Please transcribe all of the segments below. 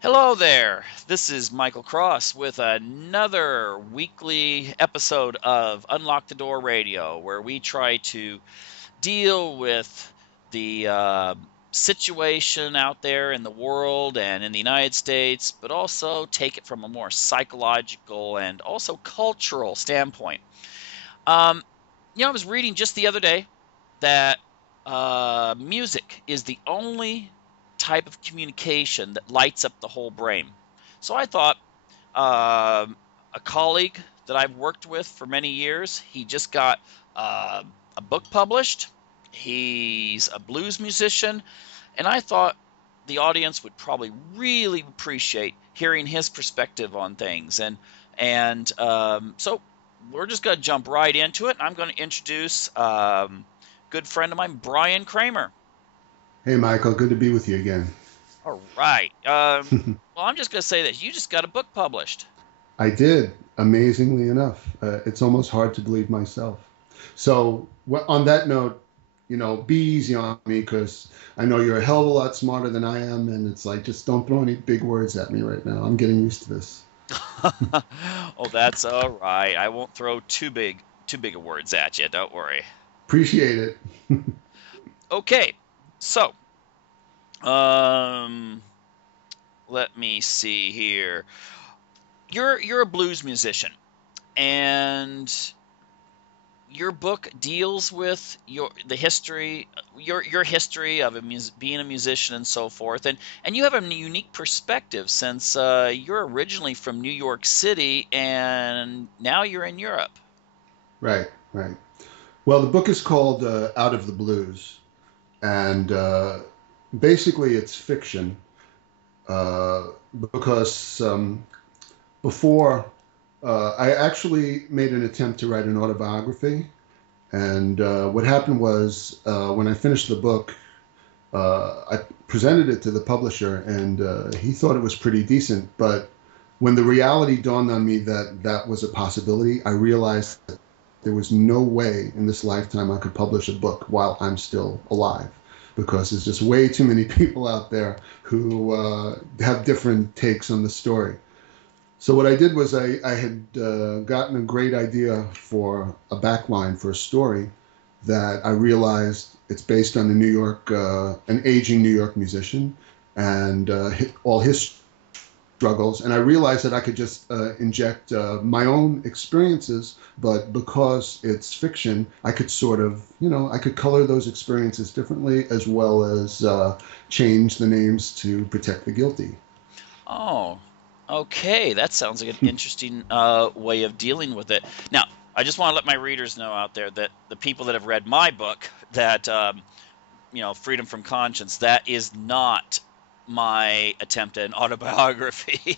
Hello there. This is Michael Cross with another weekly episode of Unlock the Door Radio, where we try to deal with the situation out there in the world and in the United States, but also take it from a more psychological and also cultural standpoint. Um, I was reading just the other day that music is the only type of communication that lights up the whole brain. So I thought a colleague that I've worked with for many years, he just got a book published. He's a blues musician, and I thought the audience would probably really appreciate hearing his perspective on things. And so we're just going to jump right into it. I'm going to introduce good friend of mine, Brian Kramer. Hey, Michael, good to be with you again. All right. Well, I'm just going to say that you just got a book published. I did, amazingly enough. It's almost hard to believe myself. So, on that note, be easy on me because I know you're a hell of a lot smarter than I am, and it's like just don't throw any big words at me right now. I'm getting used to this. Oh, that's all right. I won't throw too big of words at you. Don't worry. Appreciate it. Okay. So, um, let me see here. You're a blues musician, and your book deals with your history of being a musician and so forth, and you have a unique perspective since you're originally from New York City and now you're in Europe. Right, right. Well, the book is called Out of the Blues, and basically it's fiction uh, because before I actually made an attempt to write an autobiography. And what happened was when I finished the book, I presented it to the publisher, and he thought it was pretty decent. But when the reality dawned on me that that was a possibility, I realized that there was no way in this lifetime I could publish a book while I'm still alive, because there's just way too many people out there who have different takes on the story. So what I did was I had gotten a great idea for a backline for a story that I realized it's based on an aging New York musician, and all his struggles. And I realized that I could just inject my own experiences, but because it's fiction, I could sort of, I could color those experiences differently, as well as change the names to protect the guilty. Oh, okay. That sounds like an interesting way of dealing with it. Now, I just want to let my readers know out there that the people that have read my book, that Freedom from Conscience, that is not my attempt at an autobiography.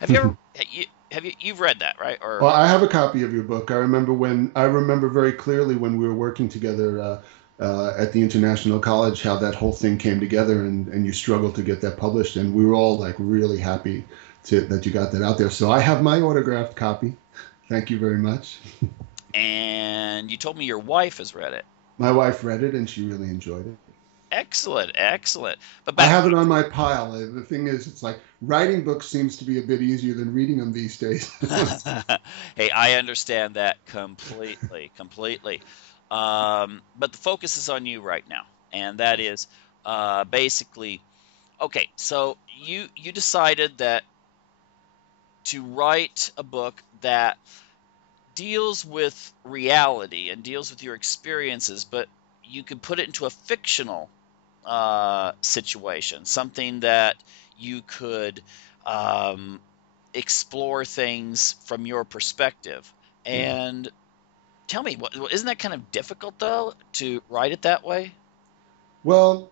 Have you ever you've read that, right? Well, Or I have a copy of your book. I remember very clearly when we were working together at the International College how that whole thing came together, and you struggled to get that published, and we were all like really happy that you got that out there. So I have my autographed copy. Thank you very much. and you told me your wife has read it. My wife read it and she really enjoyed it. Excellent, excellent. But I back have it on my pile. The thing is, it's like writing books seems to be a bit easier than reading them these days. Hey, I understand that completely, completely. But the focus is on you right now, and that is basically okay. So you decided that to write a book that deals with reality and deals with your experiences, but you could put it into a fictional situation, something that you could um, explore things from your perspective. Yeah. And tell me, isn't that kind of difficult though to write it that way? Well,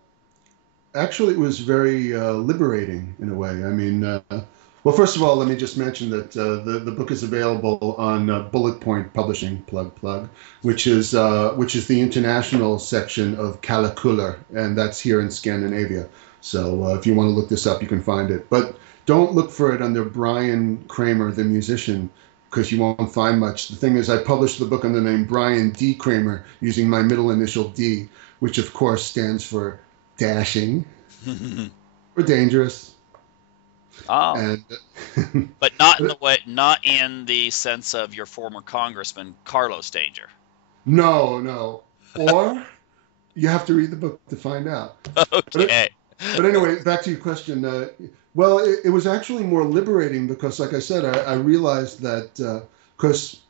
actually, it was very liberating in a way. I mean, well, first of all, let me just mention that the book is available on Bullet Point Publishing, plug, which is the international section of Kalakular, and that's here in Scandinavia. So if you want to look this up, you can find it. But don't look for it under Brian Kramer, the musician, because you won't find much. The thing is, I published the book under the name Brian D. Kramer using my middle initial D, which of course stands for dashing or dangerous. Oh, And but not in but the way, not in the sense of your former congressman Carlos Danger. no, no. Or you have to read the book to find out. But Okay. but anyway, back to your question. Well, it was actually more liberating because, like I said, I realized that because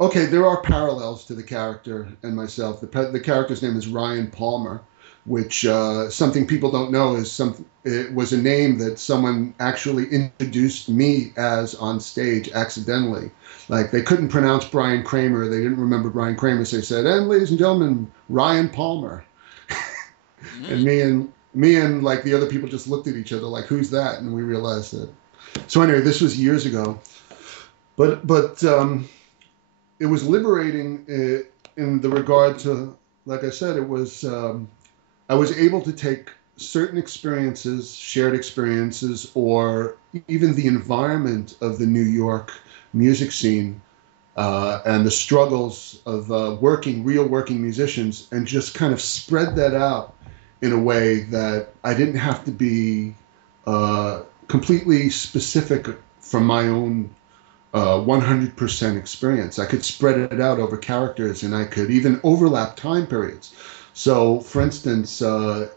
okay, there are parallels to the character and myself. The character's name is Ryan Palmer, which something people don't know is some. It was a name that someone actually introduced me as on stage accidentally. Like they couldn't pronounce Brian Kramer, they didn't remember Brian Kramer, so they said, "And ladies and gentlemen, Ryan Palmer." And Mm. me and like the other people just looked at each other like, "Who's that?" And we realized that. So anyway, this was years ago, but it was liberating in the regard to, like I said, it was I was able to take certain experiences, shared experiences, or even the environment of the New York music scene and the struggles of real working musicians, and just kind of spread that out in a way that I didn't have to be completely specific from my own 100% experience. I could spread it out over characters and I could even overlap time periods. So, for instance, the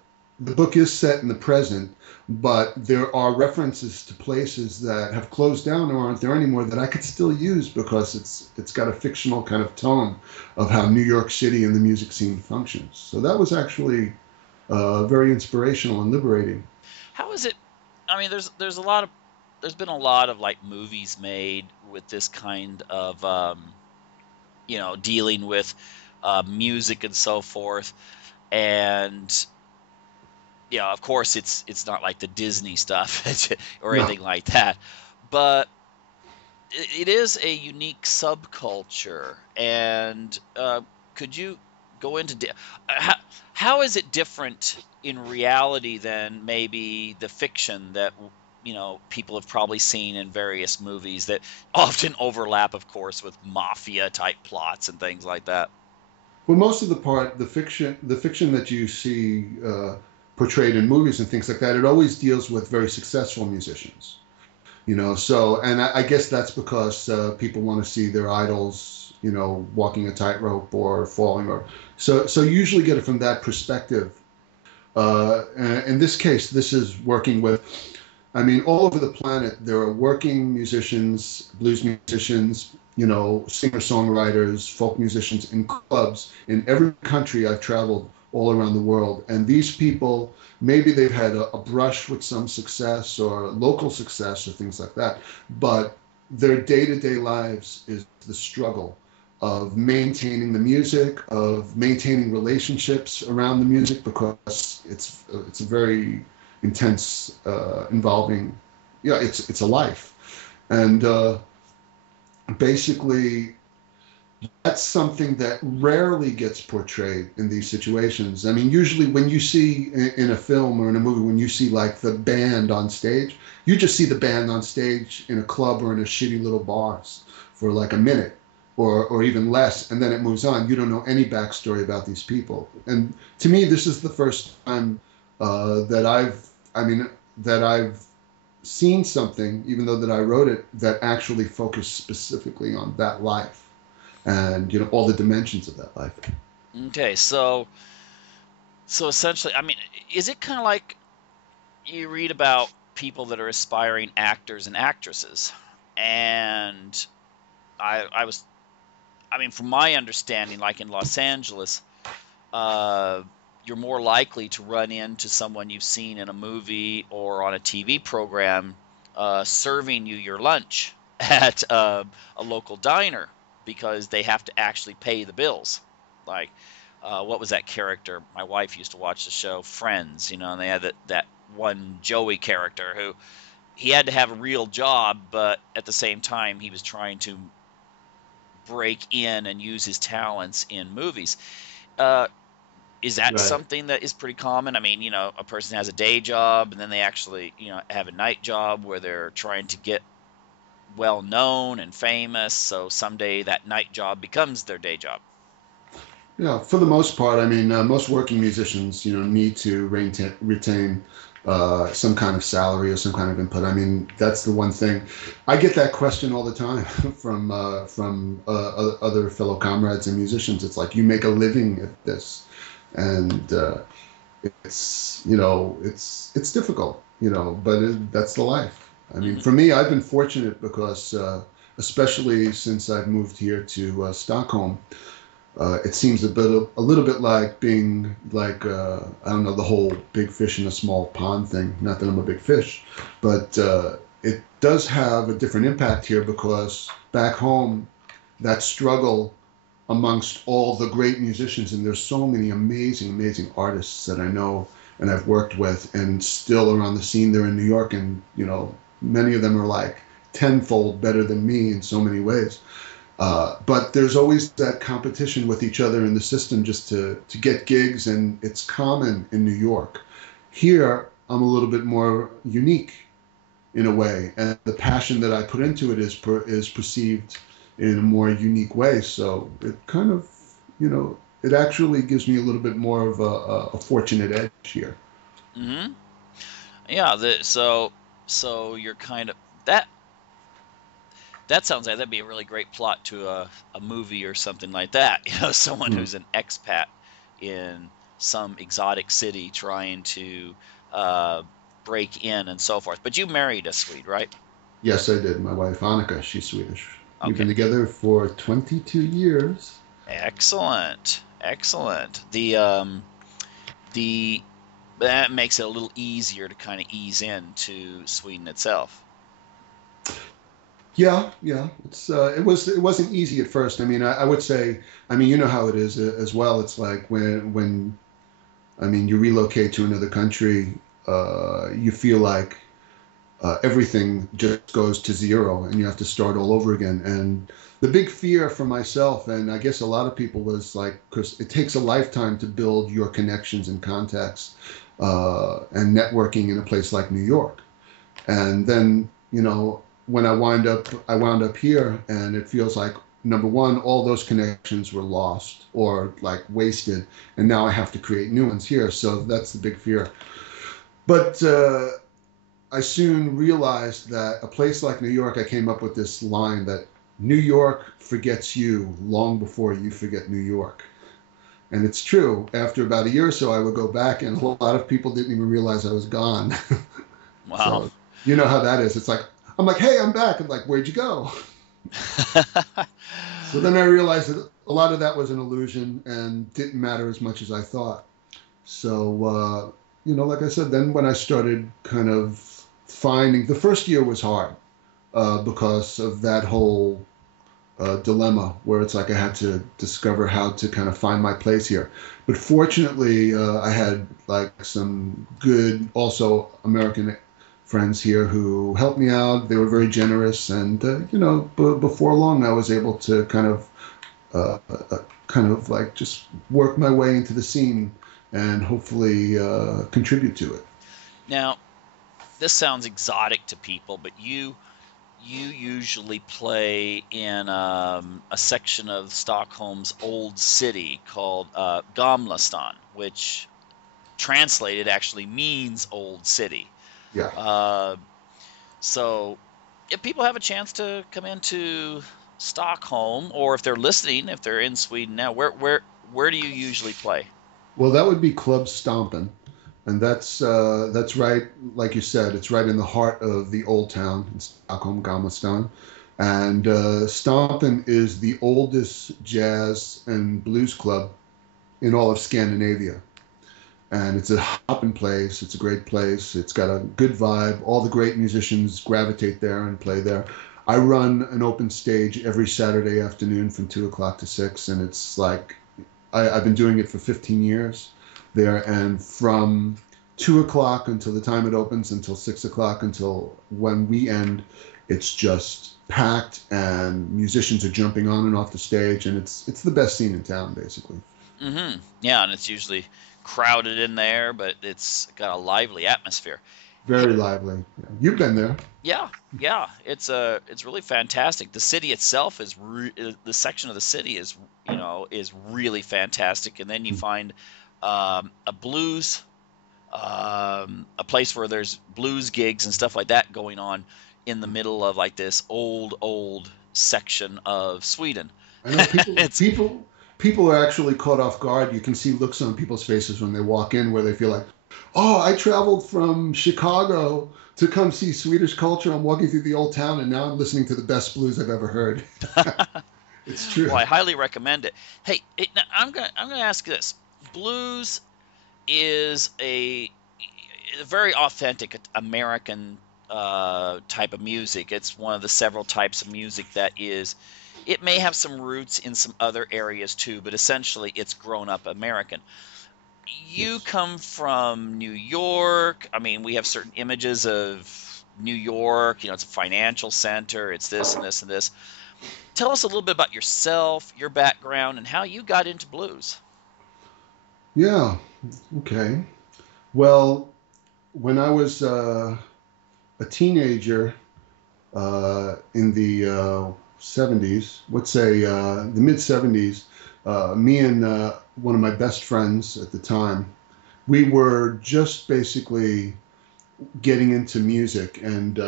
book is set in the present, but there are references to places that have closed down or aren't there anymore that I could still use because it's got a fictional kind of tone of how New York City and the music scene functions. So that was actually very inspirational and liberating. How is it? I mean, there's a lot of there's been a lot of like movies made with this kind of dealing with music and so forth. And of course, it's not like the Disney stuff or No, anything like that, but it is a unique subculture. And could you go into how is it different in reality than maybe the fiction that people have probably seen in various movies that often overlap, of course, with mafia type plots and things like that? well, most of the part, the fiction that you see portrayed in movies and things like that, it always deals with very successful musicians. So and I guess that's because people want to see their idols, walking a tightrope or falling, or so you usually get it from that perspective. In this case, this is working with, I mean, all over the planet, there are working musicians, blues musicians, singer songwriters, folk musicians in clubs in every country I've traveled all around the world. And these people, maybe they've had a brush with some success or local success or things like that, but their day to day lives is the struggle of maintaining the music, of maintaining relationships around the music, because it's a very intense, involving, yeah, it's a life, and basically that's something that rarely gets portrayed in these situations. I mean, usually when you see in a film or in a movie, when you see like the band on stage, you just see the band on stage in a club or in a shitty little bar for like a minute or even less, and then it moves on. You don't know any backstory about these people. And to me, this is the first time that I mean, that I've seen something, even though that I wrote it, that actually focused specifically on that life and all the dimensions of that life. Okay, so essentially, I mean, is it kind of like you read about people that are aspiring actors and actresses? And I was, I mean, from my understanding, like in Los Angeles, uh, you're more likely to run into someone you've seen in a movie or on a TV program serving you your lunch at a local diner because they have to actually pay the bills. Like, what was that character? My wife used to watch the show Friends, and they had that one Joey character who he had to have a real job, but at the same time, he was trying to break in and use his talents in movies. Uh, is that Right. something that is pretty common? I mean, a person has a day job and then they actually, have a night job where they're trying to get well known and famous. So someday that night job becomes their day job. Yeah, for the most part, I mean, most working musicians, need to retain some kind of salary or some kind of input. I mean, that's the one thing. I get that question all the time from other fellow comrades and musicians. It's like, you make a living at this, and it's difficult, but that's the life. I mean, Hmm. for me, I've been fortunate because, especially since I've moved here to Stockholm, it seems a little bit like being like, I don't know, the whole big fish in a small pond thing. Not that I'm a big fish, but it does have a different impact here because back home, that struggle amongst all the great musicians, and there's so many amazing, amazing artists that I know and I've worked with, and still around the scene there in New York, and many of them are like tenfold better than me in so many ways. But there's always that competition with each other in the system just to get gigs, and it's common in New York. Here, I'm a little bit more unique in a way, and the passion that I put into it is perceived in a more unique way. So it kind of, it actually gives me a little bit more of a fortunate edge here. Hmm. Yeah. So you're kind of that. That sounds like that'd be a really great plot to a movie or something like that. Someone Hmm. who's an expat in some exotic city trying to uh, break in and so forth. But you married a Swede, right? Yes, I did. My wife Annika, she's Swedish. We've Okay. been together for 22 years. Excellent. Excellent. The that makes it a little easier to kind of ease into Sweden itself. Yeah, yeah. It wasn't easy at first. I mean, I would say, I mean, you know how it is as well. It's like when I mean, you relocate to another country, you feel like everything just goes to zero and you have to start all over again. And the big fear for myself, and I guess a lot of people, was like, because it takes a lifetime to build your connections and contacts and networking in a place like New York. And then, when I wound up here, and it feels like, number one, all those connections were lost or like wasted, and now I have to create new ones here. So that's the big fear. But I soon realized that a place like New York, I came up with this line that New York forgets you long before you forget New York. And it's true. After about a year or so, I would go back, and a lot of people didn't even realize I was gone. Wow. So you know how that is. It's like, I'm like, hey, I'm back. I'm like, where'd you go? So then I realized that a lot of that was an illusion and didn't matter as much as I thought. So, like I said, then when I started kind of finding, the first year was hard because of that whole dilemma where it's like I had to discover how to kind of find my place here. But fortunately, I had like some good, also American friends here who helped me out. They were very generous, and before long, I was able to kind of like just work my way into the scene and hopefully contribute to it. Now, this sounds exotic to people, but you usually play in a section of Stockholm's old city called Gamla, which translated actually means old city. Yeah. Uh, so if people have a chance to come into Stockholm, or if they're listening, if they're in Sweden now, where do you usually play? Well, that would be Club Stompin', and that's right, like you said, it's right in the heart of the old town in Stockholm, Gamla Stan. And Stompin' is the oldest jazz and blues club in all of Scandinavia. And it's a hopping place. It's a great place. It's got a good vibe. All the great musicians gravitate there and play there. I run an open stage every Saturday afternoon from 2 o'clock to 6, and it's like I've been doing it for 15 years there, and from 2 o'clock until the time it opens, until 6 o'clock, until when we end, it's just packed, and musicians are jumping on and off the stage, and it's the best scene in town, basically. Mm-hmm. Yeah, and it's usually crowded in there, but it's got a lively atmosphere. Very lively. Yeah. You've been there. Yeah, yeah, it's really fantastic. The city itself the section of the city is really fantastic, and then you find a blues a place where there's blues gigs and stuff like that going on in the middle of like this old section of Sweden. I know people It's people people are actually caught off guard. You can see looks on people's faces when they walk in where they feel like, "Oh, I traveled from Chicago to come see Swedish culture. I'm walking through the old town and now I'm listening to the best blues I've ever heard." It's well, true. I highly recommend it. Hey, now I'm gonna ask this: blues is a very authentic American type of music. It's one of the several types of music that is. It may have some roots in some other areas too, but essentially it's grown up American. You Yes. come from New York. I mean, we have certain images of New York. You know, it's a financial center. It's this and this and this. Tell us a little bit about yourself, your background, and how you got into blues. Yeah. Okay. Well, when I was a teenager in the 70s, let's say the mid 70s, me and one of my best friends at the time, we were just basically getting into music. And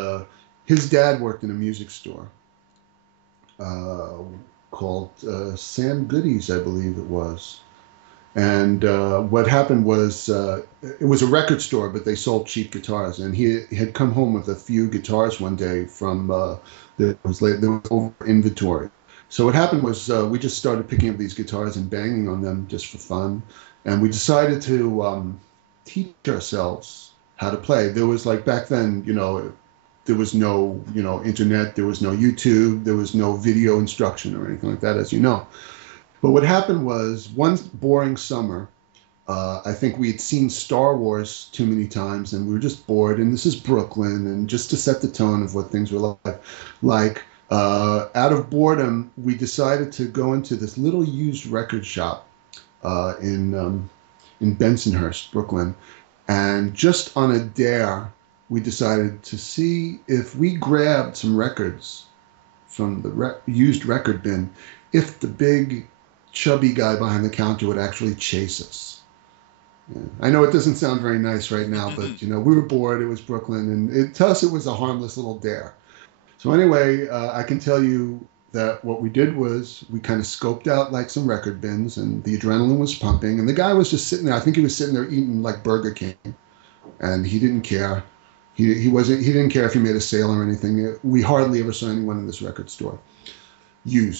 his dad worked in a music store uh, called Sam Goody's, I believe it was. And what happened was it was a record store, but they sold cheap guitars. And he had come home with a few guitars one day from there was over inventory. So what happened was we just started picking up these guitars and banging on them just for fun. And we decided to teach ourselves how to play. There was like back then, there was no, internet, there was no YouTube, there was no video instruction or anything like that, as you know. But what happened was one boring summer, I think we had seen Star Wars too many times and we were just bored. And this is Brooklyn. And just to set the tone of what things were out of boredom, we decided to go into this little used record shop uh, in, um, in Bensonhurst, Brooklyn. And just on a dare, we decided to see if we grabbed some records from the used record bin, if the big chubby guy behind the counter would actually chase us. Yeah. I know it doesn't sound very nice right now, but we were bored. It was Brooklyn, and to us, it was a harmless little dare. So anyway, I can tell you that what we did was we kind of scoped out like some record bins, and the adrenaline was pumping, and the guy was just sitting there. I think he was sitting there eating like Burger King, and he didn't care. He didn't care if he made a sale or anything. We hardly ever saw anyone in this record store.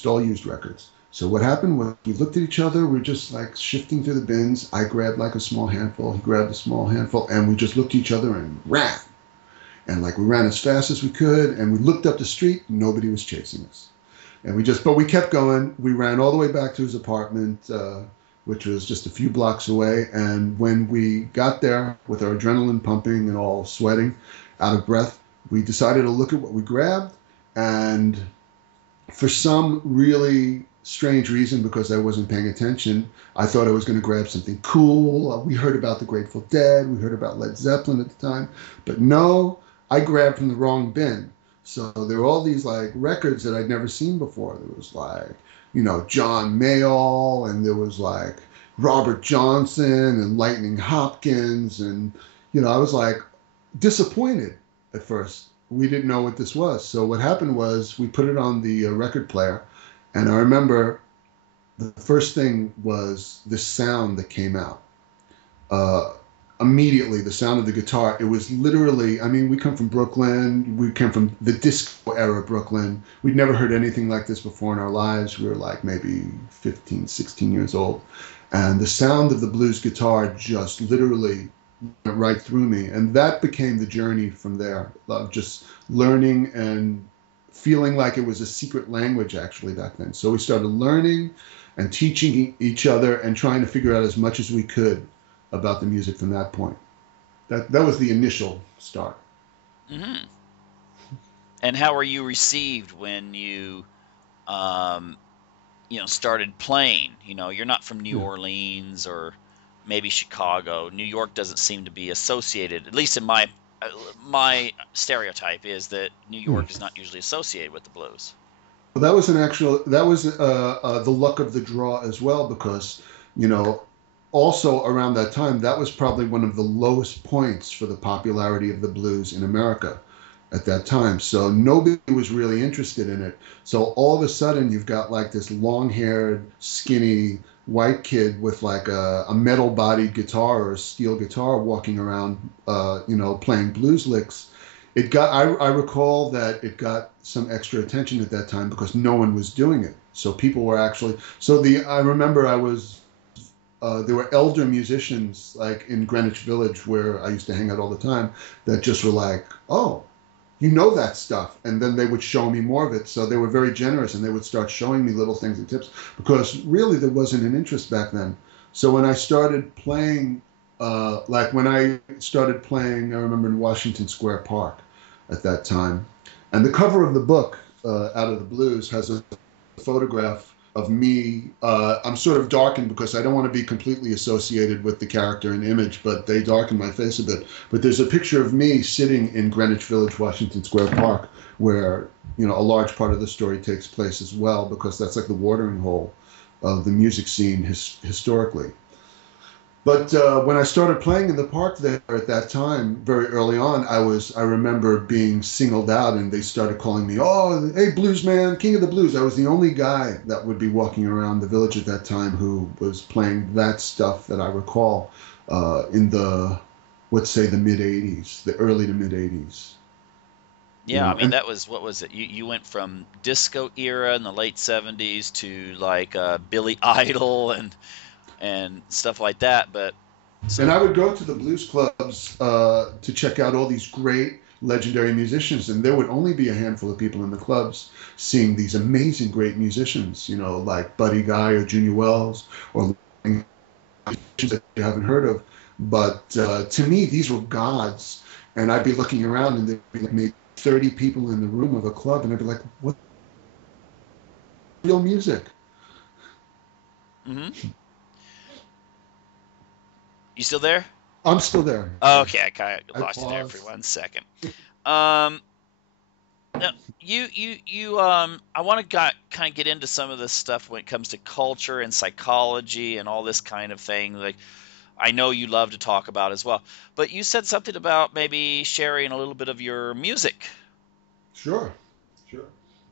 All used records. So what happened was we looked at each other. We are just like shifting through the bins. I grabbed like a small handful. He grabbed a small handful, and we just looked at each other and ran. And like we ran as fast as we could, and we looked up the street. Nobody was chasing us, and but we kept going. We ran all the way back to his apartment, which was just a few blocks away. And when we got there, with our adrenaline pumping and all sweating, out of breath, we decided to look at what we grabbed, and for some really strange reason, because I wasn't paying attention, I thought I was going to grab something cool. We heard about the Grateful Dead, we heard about Led Zeppelin at the time, but no, I grabbed from the wrong bin. So there were all these like records that I'd never seen before. There was like, John Mayall, and there was like Robert Johnson and Lightning Hopkins, and I was like disappointed at first. We didn't know what this was. So what happened was we put it on the record player, and I remember the first thing was this sound that came out. Uh, Immediately, the sound of the guitar. It was literally. I mean, we come from Brooklyn. We come from the disco era Brooklyn. We'd never heard anything like this before in our lives. We were like maybe 15, 16 years old, and the sound of the blues guitar just literally went right through me. And that became the journey from there, of just learning and feeling like it was a secret language actually back then. So we started learning and teaching each other and trying to figure out as much as we could about the music from that point. That was the initial start. Hmm. And how were you received when um, started playing? You're not from New Yeah. Orleans or maybe Chicago. New York doesn't seem to be associated, at least in my stereotype is that New Hmm. York is not usually associated with the blues. Well, that was the luck of the draw as well, because you know also around that time, that was probably one of the lowest points for the popularity of the blues in America at that time. So nobody was really interested in it. So all of a sudden, you've got like this long-haired, skinny white kid with like a metal-bodied guitar or a steel guitar walking around, playing blues licks. I recall that it got some extra attention at that time because no one was doing it. So people were actually, I remember there were elder musicians like in Greenwich Village where I used to hang out all the time that just were like, oh, you know that stuff. And then they would show me more of it. So they were very generous and they would start showing me little things and tips because really there wasn't an interest back then. So when I started playing, I remember in Washington Square Park at that time. And the cover of the book, Out of the Blues, has a photograph of me. I'm sort of darkened because I don't want to be completely associated with the character and image, but they darken my face a bit. But there's a picture of me sitting in Greenwich Village, Washington Square Park, where a large part of the story takes place as well, because that's like the watering hole of the music scene historically. But when I started playing in the park there at that time, very early on, I remember being singled out, and they started calling me, "Oh, hey, blues man, king of the blues." I was the only guy that would be walking around the village at that time who was playing that stuff that I recall in let's say, the mid '80s, the early to mid '80s. Yeah, I mean that was what was it? You went from disco era in the late '70s to like Billy Idol and stuff like that. But And so I would go to the blues clubs to check out all these great legendary musicians, and there would only be a handful of people in the clubs seeing these amazing, great musicians, like Buddy Guy or Junior Wells or musicians that you haven't heard of. But to me, these were gods. And I'd be looking around, and there'd be like maybe 30 people in the room of a club, and I'd be like, what real music? hmm you still there? I'm still there. Okay, Yes. I kind of I lost you there for paused. 1 second. Um, Now, I want to kind of get into some of this stuff when it comes to culture and psychology and all this kind of thing. Like, I know you love to talk about as well. But you said something about maybe sharing a little bit of your music. Sure. Sure. I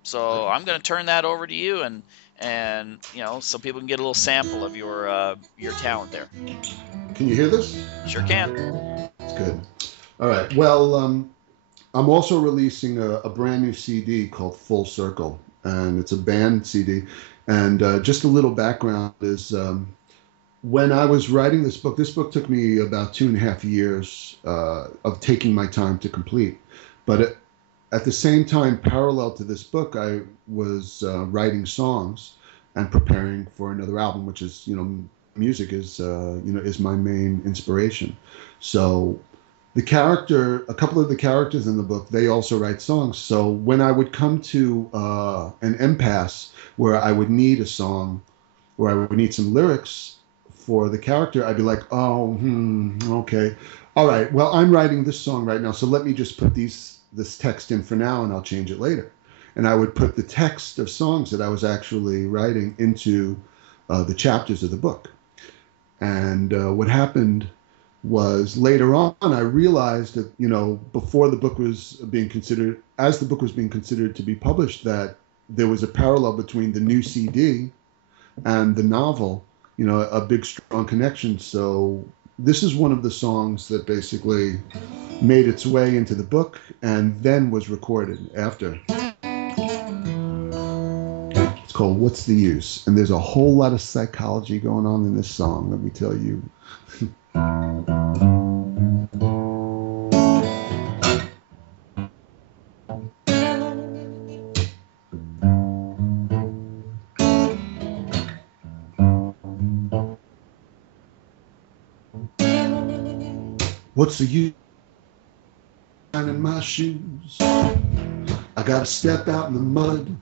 So can I'm start. going to turn that over to you, and so people can get a little sample of your talent there. Can you hear this? Sure can. It's good. All right. Well, I'm also releasing a brand new CD called Full Circle, and it's a band CD. And just a little background is when I was writing this book took me about 2.5 years of taking my time to complete. But at the same time, parallel to this book, I was writing songs and preparing for another album, which is, music is my main inspiration. So a couple of the characters in the book, they also write songs. So when I would come to an impasse where I would need a song, where I would need some lyrics for the character, I'd be like, oh, okay. All right, well, I'm writing this song right now, so let me just put this text in for now, and I'll change it later. And I would put the text of songs that I was actually writing into the chapters of the book. And what happened was later on, I realized that, before the book was being considered, as the book was being considered to be published, that there was a parallel between the new CD and the novel, a big, strong connection. So this is one of the songs that basically made its way into the book and then was recorded after. It's called What's the Use? And there's a whole lot of psychology going on in this song, let me tell you. What's the use in my shoes? I gotta step out in the mud.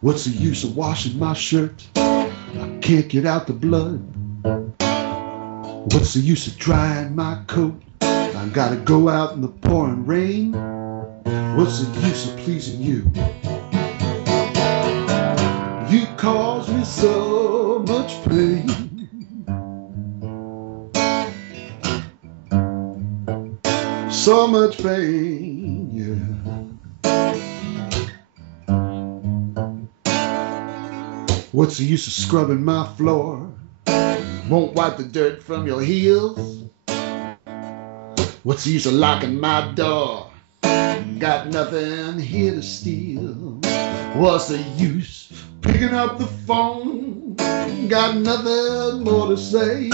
What's the use of washing my shirt? I can't get out the blood. What's the use of drying my coat? I gotta go out in the pouring rain. What's the use of pleasing you? You cause me so much pain. So much pain, yeah. What's the use of scrubbing my floor? Won't wipe the dirt from your heels. What's the use of locking my door? Got nothing here to steal. What's the use picking up the phone? Got nothing more to say.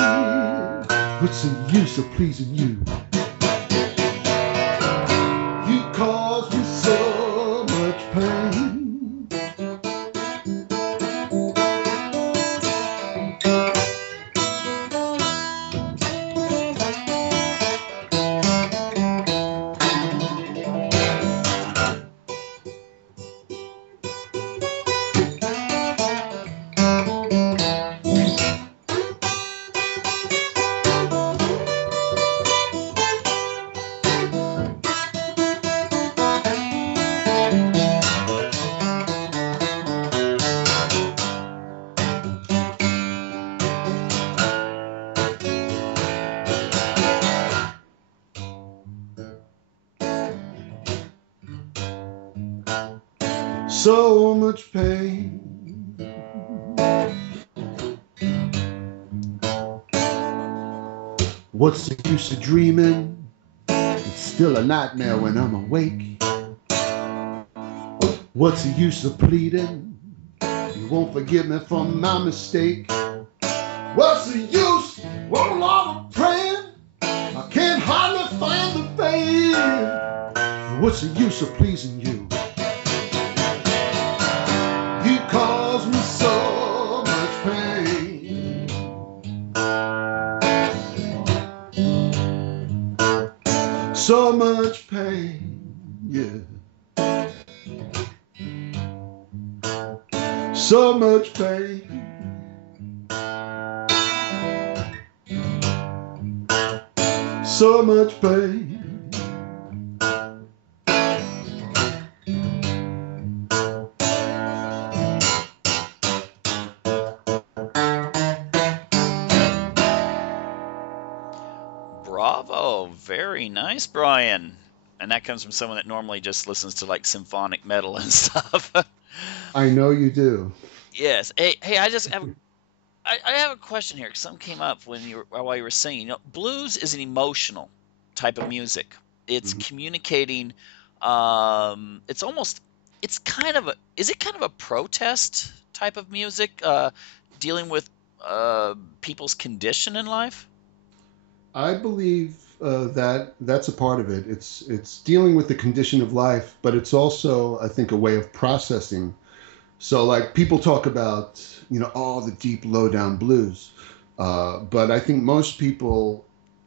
What's the use of pleasing you? You cause me so much pain. So much pain. What's the use of dreaming? It's still a nightmare when I'm awake. What's the use of pleading? You won't forgive me for my mistake. What's the use? What a lot of praying. I can't hardly find the faith. What's the use of pleasing you? You cause me so much pain. So much pain, yeah. So much pain. So much pain. Bravo. Very nice, Brian. And that comes from someone that normally just listens to like symphonic metal and stuff. I know you do. Yes. Hey, I have a question here. 'Cause something came up while you were singing. Blues is an emotional type of music. It's Mhm. communicating. It's almost. It's kind of a. Is it kind of a protest type of music? Dealing with people's condition in life. I believe that that's a part of it. It's dealing with the condition of life, but it's also, I think, a way of processing. So, like people talk about, all the deep, low down blues, but I think most people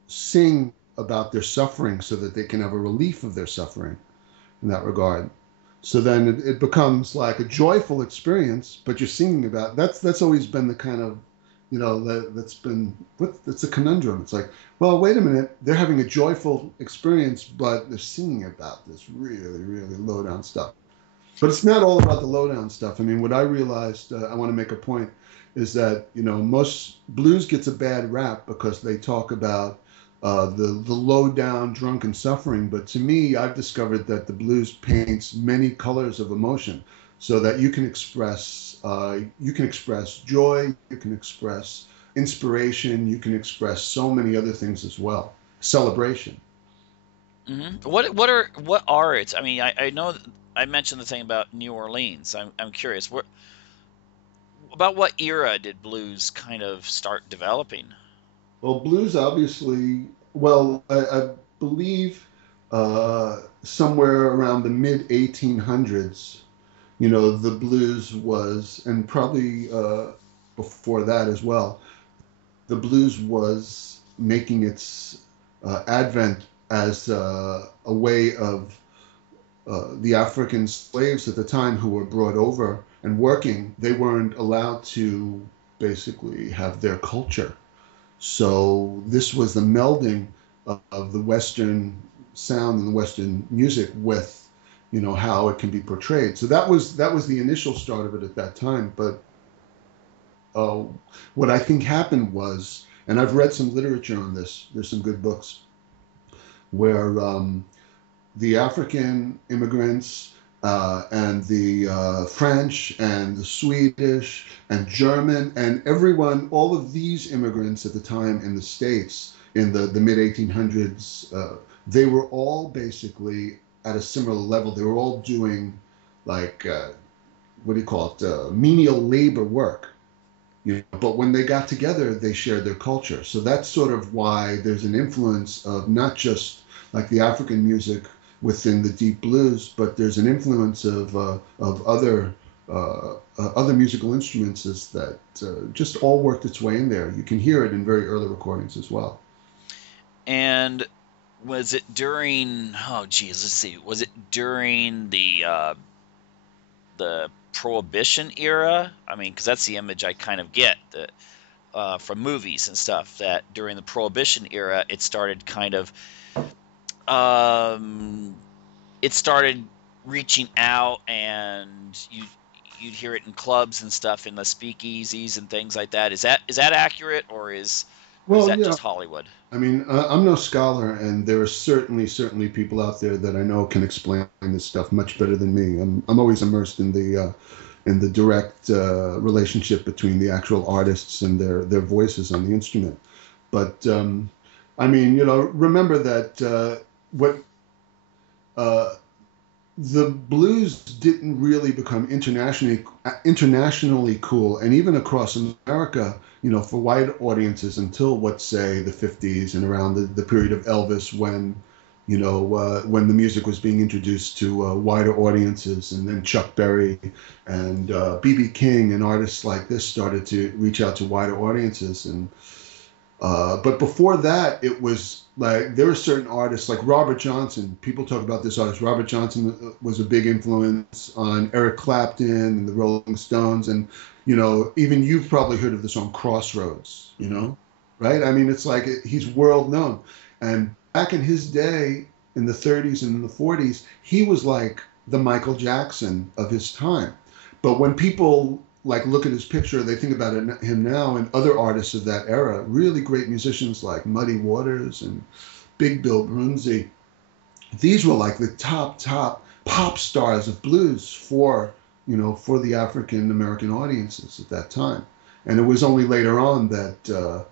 sing about their suffering so that they can have a relief of their suffering in that regard. So then it becomes like a joyful experience, but you're singing about that's always been the kind of that's a conundrum. It's like, well, wait a minute, they're having a joyful experience, but they're singing about this really, really low down stuff. But it's not all about the low down stuff. I mean, what I realized, I want to make a point, is that most blues gets a bad rap because they talk about the low down drunken suffering. But to me, I've discovered that the blues paints many colors of emotion, so that you can express joy, you can express inspiration, you can express so many other things as well. Celebration. What are its? I mean, I know I mentioned the thing about New Orleans. I'm curious. About what era did blues kind of start developing? Well, blues obviously, well, I believe somewhere around the mid 1800s, the blues was, and probably before that as well, the blues was making its advent as a way of the African slaves at the time who were brought over and working. They weren't allowed to basically have their culture. So this was the melding of the Western sound and the Western music with, how it can be portrayed. So that was the initial start of it at that time. But uh, what I think happened was, and I've read some literature on this. There's some good books. where the African immigrants and the French and the Swedish and German and everyone, all of these immigrants at the time in the States in the mid 1800s, they were all basically at a similar level. They were all doing like, what do you call it, menial labor work. You know, but when they got together, they shared their culture. So that's sort of why there's an influence of not just like the African music within the deep blues, but there's an influence of other musical instruments that just all worked its way in there. You can hear it in very early recordings as well. And was it during? Oh, geez, let's see. Was it during the Prohibition era? I mean, because that's the image I kind of get that from movies and stuff. That during the Prohibition era, it started kind of um, it started reaching out, and you'd hear it in clubs and stuff, in the speakeasies and things like that. Is that accurate, or is Well, that yeah, just Hollywood? I mean, I'm no scholar, and there are certainly people out there that I know can explain this stuff much better than me. I'm always immersed in the direct relationship between the actual artists and their voices on the instrument. But I mean, you know, remember that what uh, the blues didn't really become internationally cool, and even across America, you know, for white audiences until what say the 50s and around the period of Elvis, when you know when the music was being introduced to wider audiences, and then Chuck Berry and BB King and artists like this started to reach out to wider audiences. And but before that, it was like there were certain artists like Robert Johnson. People talk about this artist. Robert Johnson was a big influence on Eric Clapton and the Rolling Stones. And, you know, even you've probably heard of the song Crossroads, you Hmm. know, right? I mean, it's like he's world known. And back in his day, in the 30s and in the 40s, he was like the Michael Jackson of his time. But when people like look at his picture, they think about him now and other artists of that era, really great musicians like Muddy Waters and Big Bill Brunzi. These were like the top pop stars of blues for for the African American audiences at that time. And it was only later on that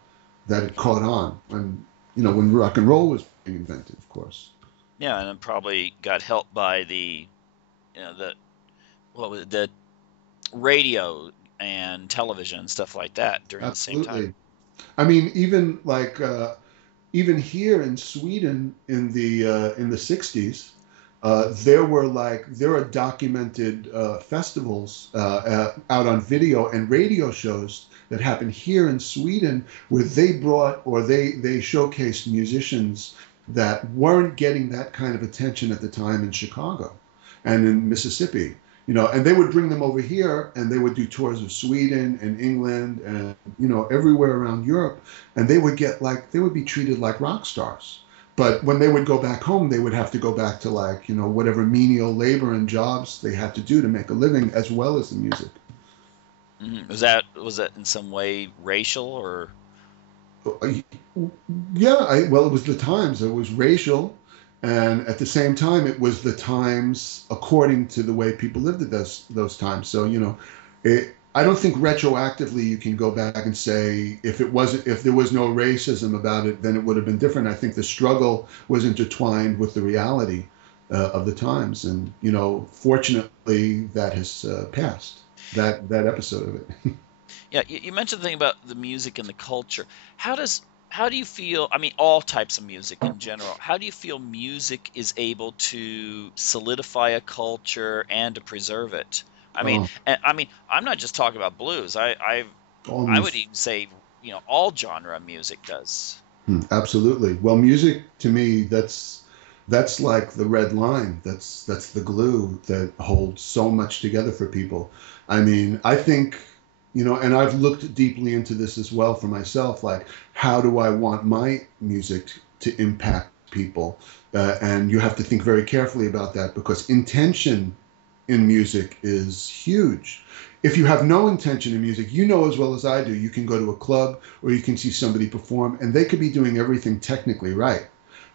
it caught on when when rock and roll was being invented, of course. Yeah, and it probably got helped by the what was it, the radio and television and stuff like that during the same time. Absolutely. I mean, even like even here in Sweden in the 60s, there are documented festivals out on video and radio shows that happen here in Sweden where they brought or they showcased musicians that weren't getting that kind of attention at the time in Chicago and in Mississippi. You know, and they would bring them over here, and they would do tours of Sweden and England and everywhere around Europe, and they would be treated like rock stars. But when they would go back home, they would have to go back to like whatever menial labor and jobs they had to do to make a living, as well as the music. Was that in some way racial or? Yeah, well, it was the times. It was racial, and at the same time, it was the times according to the way people lived at those times. So I don't think retroactively you can go back and say if there was no racism about it, then it would have been different. I think the struggle was intertwined with the reality of the times, and fortunately, that has passed. That episode of it. Yeah, you mentioned the thing about the music and the culture. How do you feel? I mean, all types of music in general. How do you feel music is able to solidify a culture and to preserve it? Oh, I mean, I'm not just talking about blues. all I would music. even say, all genre of music does. Absolutely. Well, music to me, that's like the red line. That's the glue that holds so much together for people. I mean, I think, and I've looked deeply into this as well for myself. Like, how do I want my music to impact people? And you have to think very carefully about that because intention in music is huge. If you have no intention in music, you know as well as I do, you can go to a club or you can see somebody perform and they could be doing everything technically right.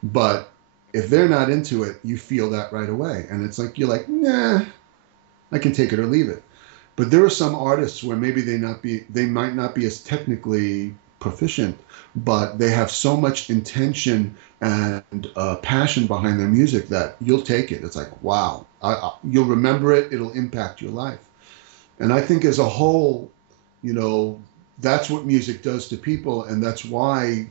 But If they're not into it, you feel that right away. And it's like, you're like, nah, I can take it or leave it. But there are some artists where maybe they might not be as technically proficient, but they have so much intention and passion behind their music that you'll take it. It's like, wow, you'll remember it. It'll impact your life. And I think as a whole, you know, that's what music does to people. And that's why,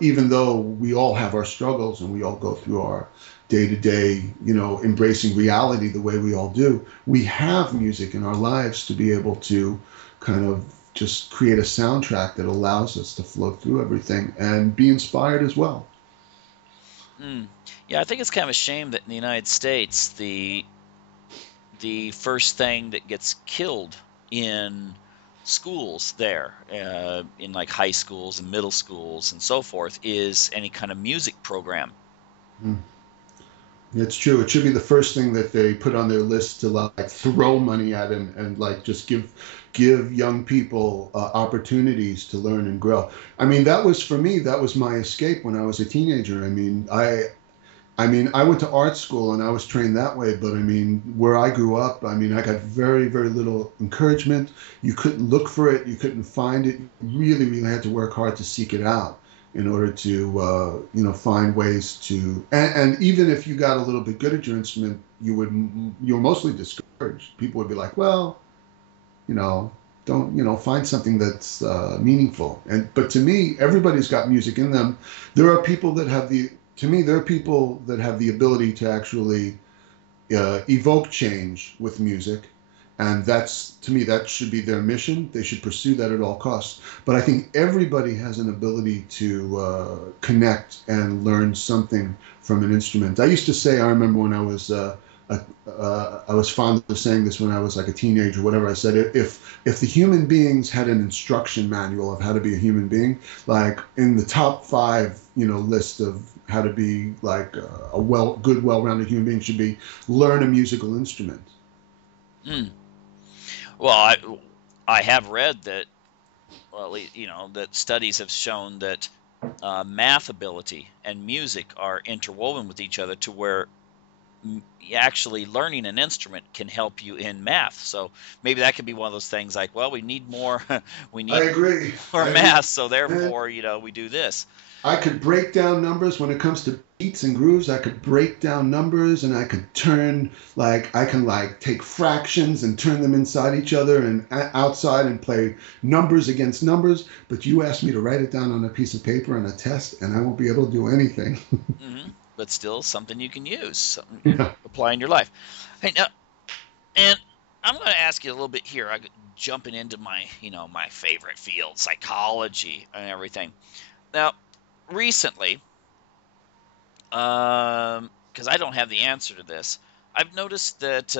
even though we all have our struggles and we all go through our day to day, embracing reality the way we all do, we have music in our lives to be able to kind of just create a soundtrack that allows us to flow through everything and be inspired as well. Mm. Yeah, I think it's kind of a shame that in the United States, the first thing that gets killed in schools there, in like high schools and middle schools and so forth, is any kind of music program. Mm. It's true. It should be the first thing that they put on their list to like throw money at and like just give young people opportunities to learn and grow. I mean, that was for me. That was my escape when I was a teenager. I mean, I went to art school and I was trained that way. But I mean, where I grew up, I mean, I got very, very little encouragement. You couldn't look for it. You couldn't find it. You really, really had to work hard to seek it out in order to, find ways to. And even if you got a little bit good at your instrument, you were mostly discouraged. People would be like, well, you know, don't find something that's meaningful. But to me, everybody's got music in them. There are people that have the to me there are people that have the ability to actually evoke change with music, and that's to me that should be their mission. They should pursue that at all costs. But I think everybody has an ability to connect and learn something from an instrument. I used to say, I remember when I was fond of saying this when I was like a teenager, whatever. I said, if the human beings had an instruction manual of how to be a human being, like in the top five, list of how to be like a well-rounded human being should be learn a musical instrument. Mm. Well, I have read that, well, that studies have shown that math ability and music are interwoven with each other to where actually learning an instrument can help you in math. So maybe that could be one of those things like, well, we need more, we I need agree. more I agree. math, so And therefore, we do this. I could break down numbers when it comes to beats and grooves. I could break down numbers and I could I can like take fractions and turn them inside each other and outside and play numbers against numbers. But you asked me to write it down on a piece of paper on a test and I won't be able to do anything. But still something you can use, something you Yeah. apply in your life. Hey, now, and I'm going to ask you a little bit here. Jumping into my favorite field, psychology and everything. Now, recently, because I don't have the answer to this, I've noticed that.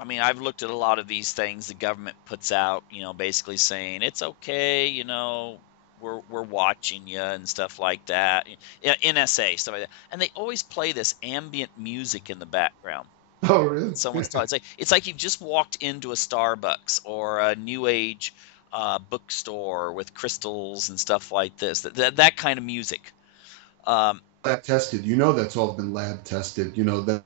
I've looked at a lot of these things the government puts out. Basically saying it's okay. We're watching you and stuff like that. Yeah, NSA stuff like that, and they always play this ambient music in the background Oh, when really? someone's talking. It's like you've just walked into a Starbucks or a New Age bookstore with crystals and stuff like this. That kind of music. Um, Lab tested. That's all been lab tested. That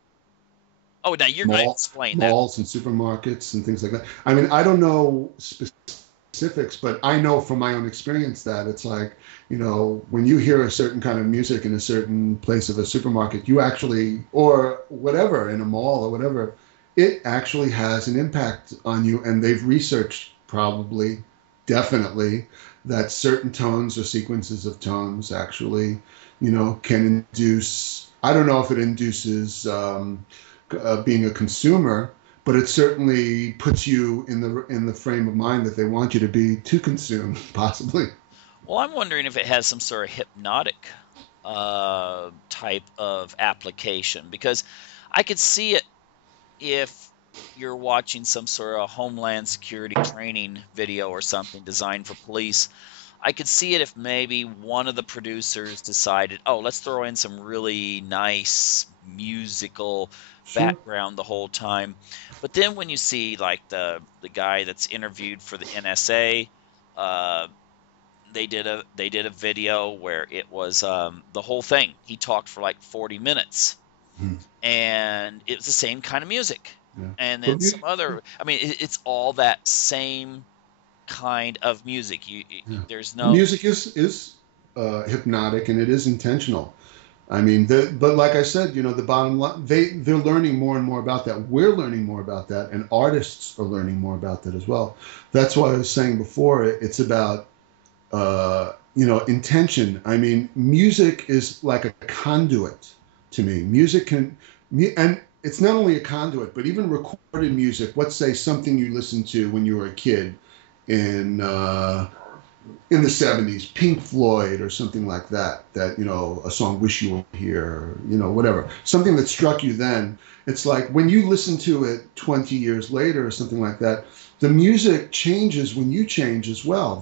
oh, now you're going to mall explain that. malls and supermarkets and things like that. I mean, I don't know specifics, but I know from my own experience that it's like, when you hear a certain kind of music in a certain place of a supermarket, you actually, or whatever, in a mall or whatever, it actually has an impact on you. And they've researched probably, definitely, that certain tones or sequences of tones actually, can induce, I don't know if it induces being a consumer, but it certainly puts you in the frame of mind that they want you to be to consume, possibly. Well, I'm wondering if it has some sort of hypnotic type of application, because I could see it if you're watching some sort of Homeland Security training video or something designed for police. I could see it if maybe one of the producers decided, oh, let's throw in some really nice musical Sure. background the whole time. But then when you see like the guy that's interviewed for the NSA, uh, they did a video where it was the whole thing. He talked for like 40 minutes, Hmm. and it was the same kind of music. Yeah. And But then some other, I mean, it's all that same kind of music. yeah. There's The no, music is hypnotic and it is intentional. I mean, but like I said, the bottom line, they're learning more and more about that. We're learning more about that, and artists are learning more about that as well. That's why I was saying before, it's about intention. I mean, music is like a conduit to me. And it's not only a conduit, but even recorded music. Let's say something you listened to when you were a kid in in the 70s, Pink Floyd or something like that, a song Wish You Were Here, or, whatever, something that struck you then. It's like when you listen to it 20 years later or something like that, the music changes when you change as well.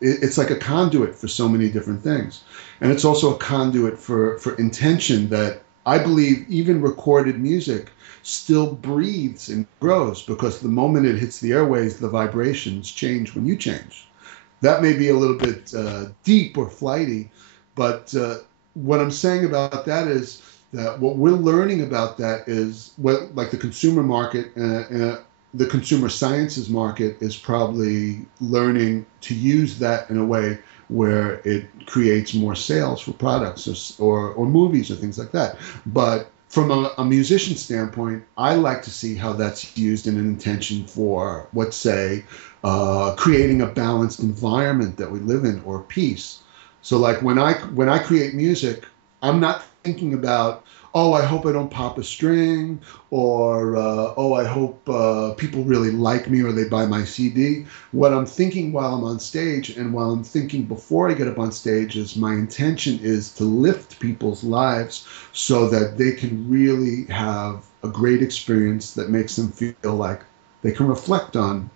It's like a conduit for so many different things. And it's also a conduit for intention that I believe even recorded music still breathes and grows because the moment it hits the airways, the vibrations change when you change. That may be a little bit deep or flighty, but what I'm saying about that is that what we're learning about that is what, like the consumer market, the consumer sciences market is probably learning to use that in a way where it creates more sales for products or movies or things like that. But from a musician standpoint, I like to see how that's used in an intention for, let's say, creating a balanced environment that we live in or peace. So like when I create music, I'm not thinking about, oh, I hope I don't pop a string, or oh, I hope people really like me or they buy my CD. What I'm thinking while I'm on stage and while I'm thinking before I get up on stage is my intention is to lift people's lives so that they can really have a great experience that makes them feel like they can reflect on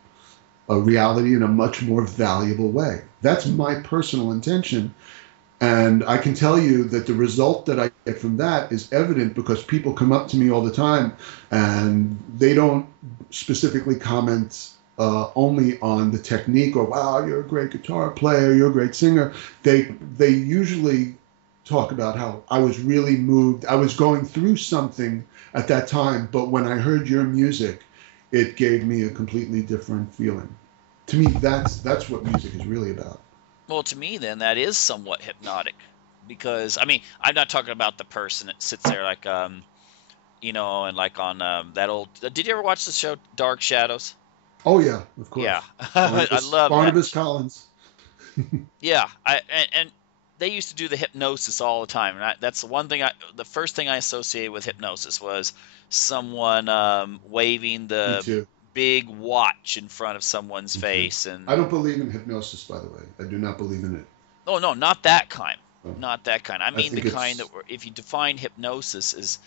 a reality in a much more valuable way. That's my personal intention. And I can tell you that the result that I get from that is evident because people come up to me all the time and they don't specifically comment only on the technique or, wow, you're a great guitar player, you're a great singer. They usually talk about how I was really moved. I was going through something at that time, but when I heard your music, it gave me a completely different feeling. To me, that's what music is really about. well, to me, then that is somewhat hypnotic, because I mean, I'm not talking about the person that sits there like, and like on that old. Did you ever watch the show Dark Shadows? Oh yeah, of Yeah, course. I Barnabas love that. Barnabas Collins. Yeah, and they used to do the hypnosis all the time, and that's the one thing the first thing I associated with hypnosis was someone waving Me the too. big watch in front of someone's Me too. face, I and don't believe in hypnosis, by the way. I do not believe in it. oh no, not that kind, Um, not that kind. I I mean the think kind it's that if you define hypnosis as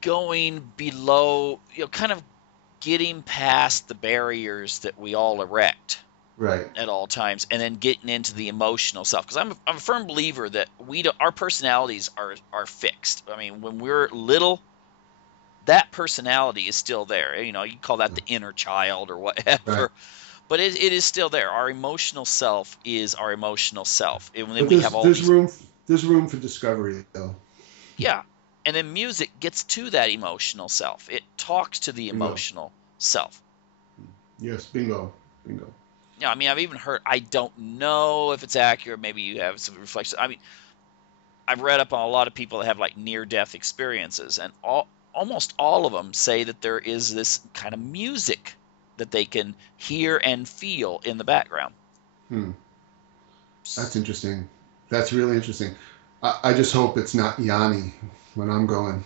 going below, kind of getting past the barriers that we all erect right. at all times, and then getting into the emotional self, because I'm a firm believer that our personalities are fixed. I mean, when we're little, that personality is still there. You can call that the inner child or Right. whatever, but it is still there. Our emotional self is our emotional self, and then But we have there's all there's these. room there's room for discovery though. Yeah, and then music gets to that emotional self. It talks to the Bingo. emotional self. Yes, bingo. Bingo. Yeah, I mean, I've even heard. I don't know if it's accurate. Maybe you have some reflection. I mean, I've read up on a lot of people that have like near death experiences, and almost all of them say that there is this kind of music that they can hear and feel in the background. Hmm. That's interesting. That's really interesting. I just hope it's not Yanni when I'm going.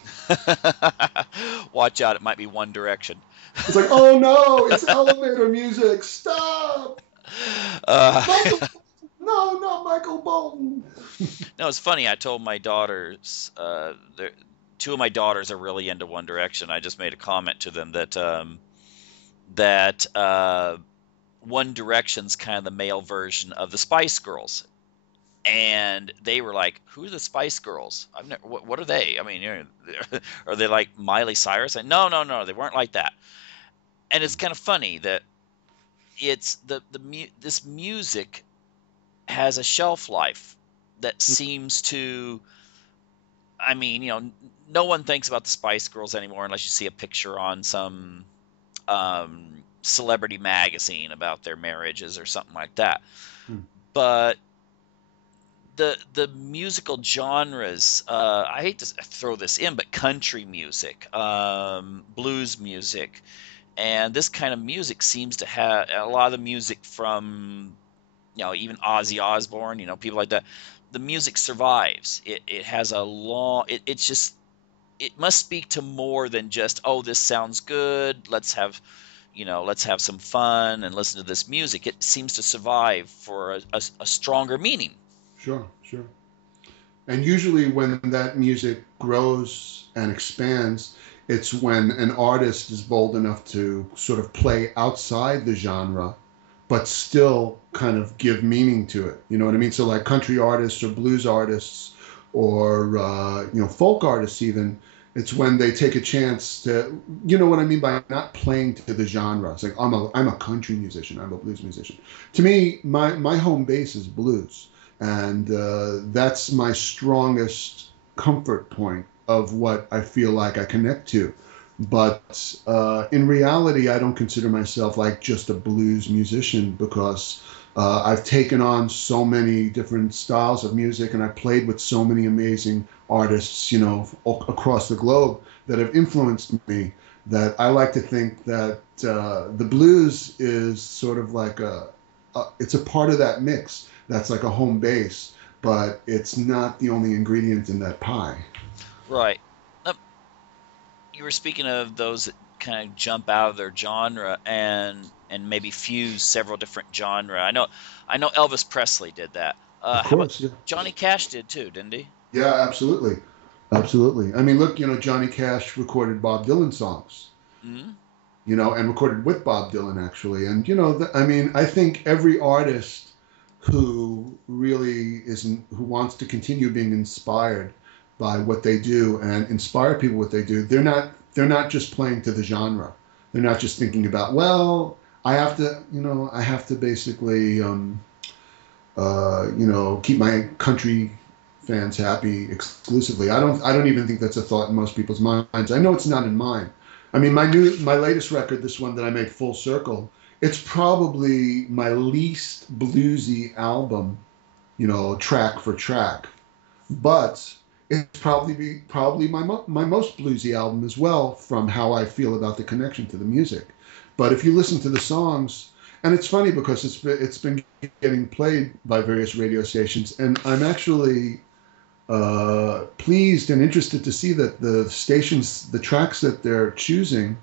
Watch out, it might be One Direction. It's like, oh no, it's elevator music. Stop. uh, Michael, no, not Michael Bolton. no, it's funny. I told my daughters, two of my daughters are really into One Direction. I just made a comment to them that One Direction's kind of the male version of the Spice Girls, and they were like, "Who are the Spice Girls? I've never. What are they? I mean, are they like Miley Cyrus?" And no, no, no, they weren't like that. And it's kind of funny that it's this music. has a shelf life that seems to, I mean, no one thinks about the Spice Girls anymore unless you see a picture on some celebrity magazine about their marriages or something like that. Hmm. But the musical genres, I hate to throw this in, but country music, blues music, and this kind of music seems to have a lot of the music from, even Ozzy Osbourne, people like that. The music survives. It has a long. It's just, it must speak to more than just, oh, this sounds good. Let's have some fun and listen to this music. It seems to survive for a stronger meaning. Sure, sure. And usually, when that music grows and expands, it's when an artist is bold enough to sort of play outside the genre, but still kind of give meaning to it. You know what I mean? So, like country artists or blues artists or, folk artists, even, it's when they take a chance to, you know what I mean by not playing to the genre. It's like, I'm a country musician, I'm a blues musician. To me, my home base is blues, and that's my strongest comfort point of what I feel like I connect to. But in reality, I don't consider myself like just a blues musician, because I've taken on so many different styles of music, and I've played with so many amazing artists, across the globe, that have influenced me, that I like to think that the blues is sort of like it's a part of that mix that's like a home base, but it's not the only ingredient in that pie. Right. Um, you were speaking of those that kind of jump out of their genre and maybe fuse several different genre. I know Elvis Presley did that. Of How about course, yeah. Johnny Cash did too, didn't he? Yeah, absolutely. Absolutely. I mean, look, Johnny Cash recorded Bob Dylan songs, Hmm. and recorded with Bob Dylan, actually. And, I mean, I think every artist who really isn't, who wants to continue being inspired by what they do and inspire people what they do, they're not just playing to the genre. They're not just thinking about, well, I have to basically, keep my country fans happy exclusively. I don't even think that's a thought in most people's minds. I know it's not in mine. I mean, my latest record, this one that I made, Full Circle, it's probably my least bluesy album, track for track, but it's probably my most bluesy album as well, from how I feel about the connection to the music. But if you listen to the songs, and it's funny because it's been getting played by various radio stations, and I'm actually pleased and interested to see that the tracks that they're choosing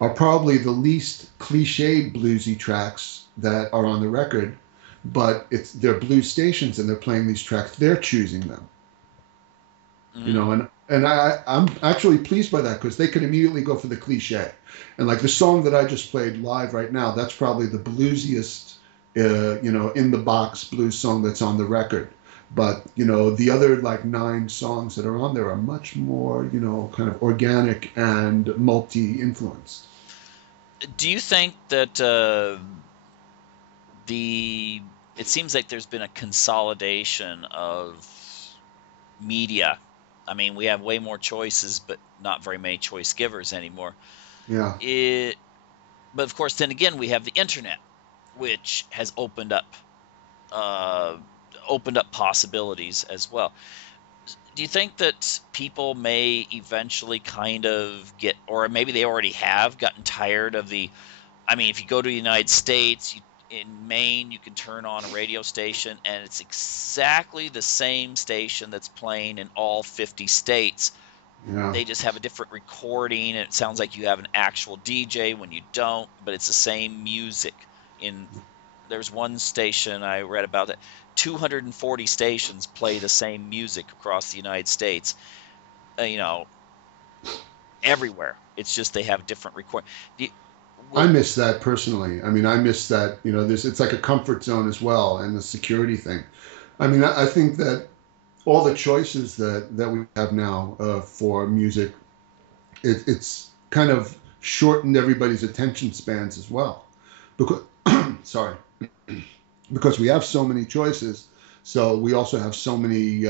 are probably the least cliched bluesy tracks that are on the record. But they're blues stations, and they're playing these tracks. They're choosing them, Hmm. and I'm actually pleased by that, because they could immediately go for the cliche. And like the song that I just played live right now, that's probably the bluesiest, in the box blues song that's on the record. But the other like 9 songs that are on there are much more, kind of organic and multi-influenced. Do you think that the it seems like there's been a consolidation of media? I mean, we have way more choices, but not very many choice givers anymore. Yeah. It, but of course, then again, we have the internet, which has uh, opened up possibilities as well. Do you think that people may eventually kind of get, or maybe they already have gotten tired of the? I mean, if you go to the United States, in Maine, you can turn on a radio station, and it's exactly the same station that's playing in all 50 states. Yeah. They just have a different recording, and it sounds like you have an actual DJ when you don't, but it's the same music. In There's one station I read about that 240 stations play the same music across the United States. Uh, you know, Everywhere. It's just they have different record. I Will miss that personally. I mean, I miss that. This it's like a comfort zone as well, and the security thing. I mean, I think that all the choices that we have now for music, it's kind of shortened everybody's attention spans as well. Because, sorry, because we have so many choices. So we also have so many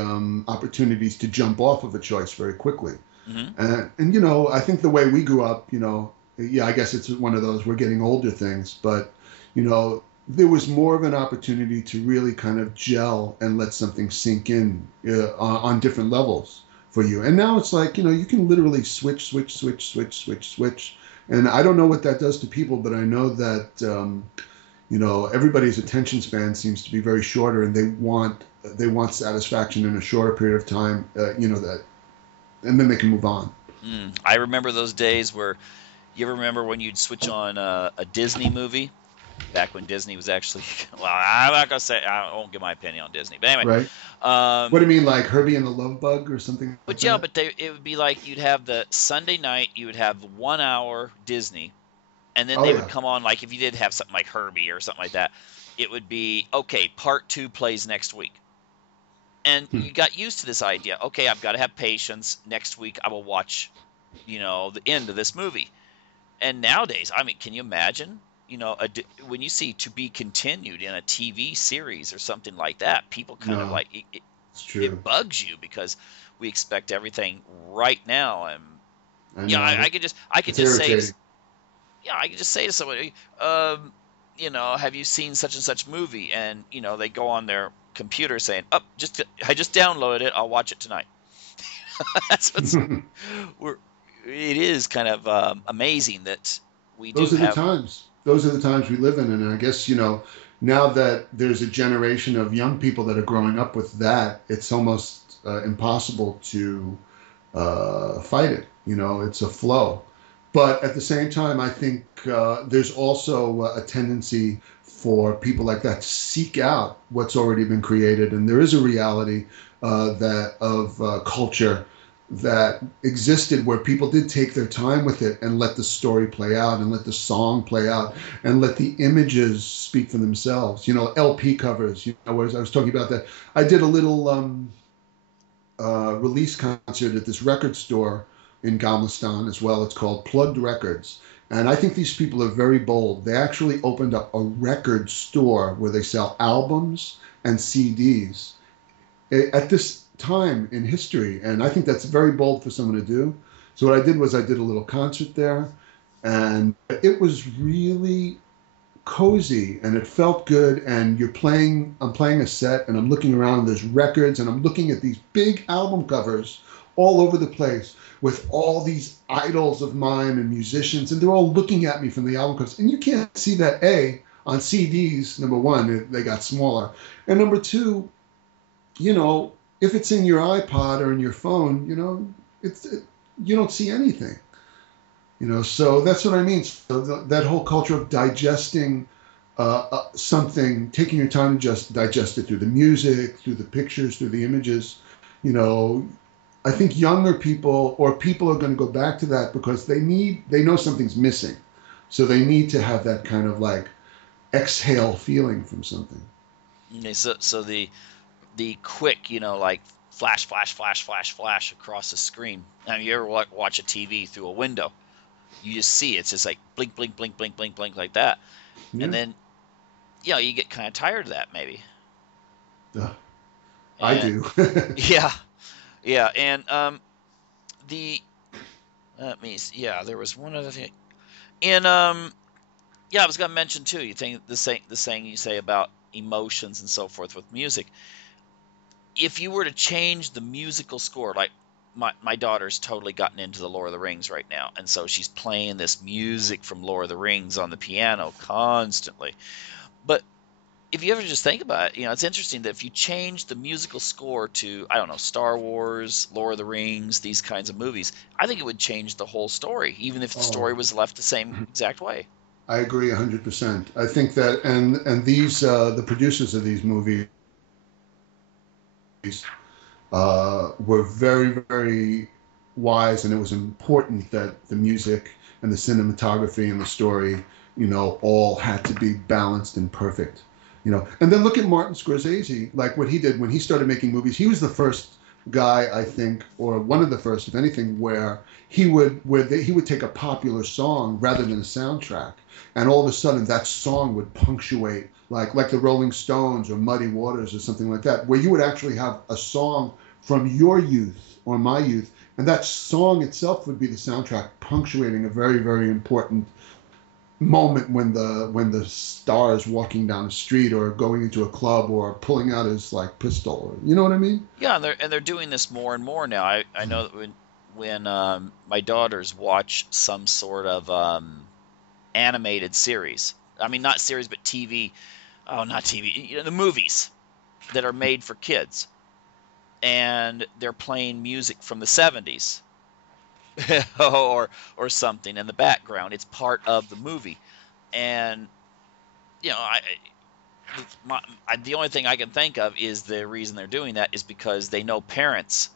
opportunities to jump off of a choice very quickly. Hmm. And you know, I think the way we grew up, you know, yeah, I guess it's one of those we're getting older things, but you know, there was more of an opportunity to really kind of gel and let something sink in on different levels for you. And now it's like, you know, you can literally switch. And I don't know what that does to people, but I know that you know, everybody's attention span seems to be very shorter, and they want satisfaction in a shorter period of time. You know that, and then they can move on. I remember those days where you ever remember when you'd switch on a Disney movie back when Disney was actually well, I'm not gonna say I won't give my opinion on Disney, but anyway, Right? What um, do you mean, like Herbie and the Love Bug or something like but yeah, that? but it would be like you'd have the Sunday night, you would have 1 hour Disney, and then Oh they would yeah. come on like if you did have something like Herbie or something like that, it would be okay. Part two plays next week, and Hmm. you got used to this idea. Okay, I've got to have patience. Next week I will watch, the end of this movie. And nowadays, I mean, can you imagine? When you see to be continued in a TV series or something like that, people kind of No, like it, it, it's it true. bugs you because we expect everything right now. And I yeah, know I could it's just say to, irritating. yeah, I could just say to somebody, have you seen such and such movie? And they go on their computer saying, "Oh, I just downloaded it. I'll watch it tonight." That's what's we're. It is kind of amazing that we do Those are the have. times. Those are the times we live in, and I guess you know now that there's a generation of young people that are growing up with that, it's almost impossible to fight it. You know, it's a flow. But at the same time, I think there's also a tendency for people like that to seek out what's already been created, and there is a reality that of culture that existed where people did take their time with it and let the story play out and let the song play out and let the images speak for themselves. You know, LP covers. You know, whereas I was talking about that, I did a little release concert at this record store in Galveston as well. It's called Plugged Records. And I think these people are very bold. They actually opened up a record store where they sell albums and CDs at this time in history. And I think that's very bold for someone to do. So what I did was I did a little concert there, and it was really cozy and it felt good. And I'm playing a set and I'm looking around, there's records, and I'm looking at these big album covers all over the place with all these idols of mine and musicians, and they're all looking at me from the album covers. And you can't see that on CDs. Number one, they got smaller, and number two, you know, if it's in your iPod or in your phone, you know, you don't see anything. You know, so that's what I mean. So that whole culture of digesting something, taking your time to just digest it through the music, through the pictures, through the images. You know, I think younger people or people are going to go back to that because they know something's missing, so they need to have that kind of like exhale feeling from something. Okay, so the quick, like flash, flash, flash, flash, flash across the screen. Now, you ever watch a TV through a window? You just see it's just like blink, blink, blink, blink, blink, blink like that, and Yeah, then you get kind of tired of that maybe. uh, I And do. yeah, yeah, and the let me see, yeah, there was one other thing, and yeah, I was gonna mention too. You think the saying you say about emotions and so forth with music. If you were to change the musical score, like my daughter's totally gotten into the Lord of the Rings right now, and so she's playing this music from Lord of the Rings on the piano constantly. But if you ever just think about it, it's interesting that if you change the musical score to, I don't know, Star Wars, Lord of the Rings, these kinds of movies, I think it would change the whole story, even if the story Oh, was left the same exact way. I agree 100%. I think that, and these the producers of these movies were very, very wise, and it was important that the music and the cinematography and the story, you know, all had to be balanced and perfect. You know, and then look at Martin Scorsese, like what he did when he started making movies. He was the first guy, I think, or one of the first, if anything, where he would take a popular song rather than a soundtrack, and all of a sudden that song would punctuate like the Rolling Stones or Muddy Waters or something like that, where you would actually have a song from your youth or my youth, and that song itself would be the soundtrack, punctuating a very, very important moment when the star is walking down the street or going into a club or pulling out his like pistol. You know what I mean? Yeah, and they're doing this more and more now. I know that when my daughters watch some sort of animated series. I mean, not series, but TV. Oh, not TV. The movies that are made for kids, and they're playing music from the '70s or something in the background. It's part of the movie, and you know, the only thing I can think of is the reason they're doing that is because they know parents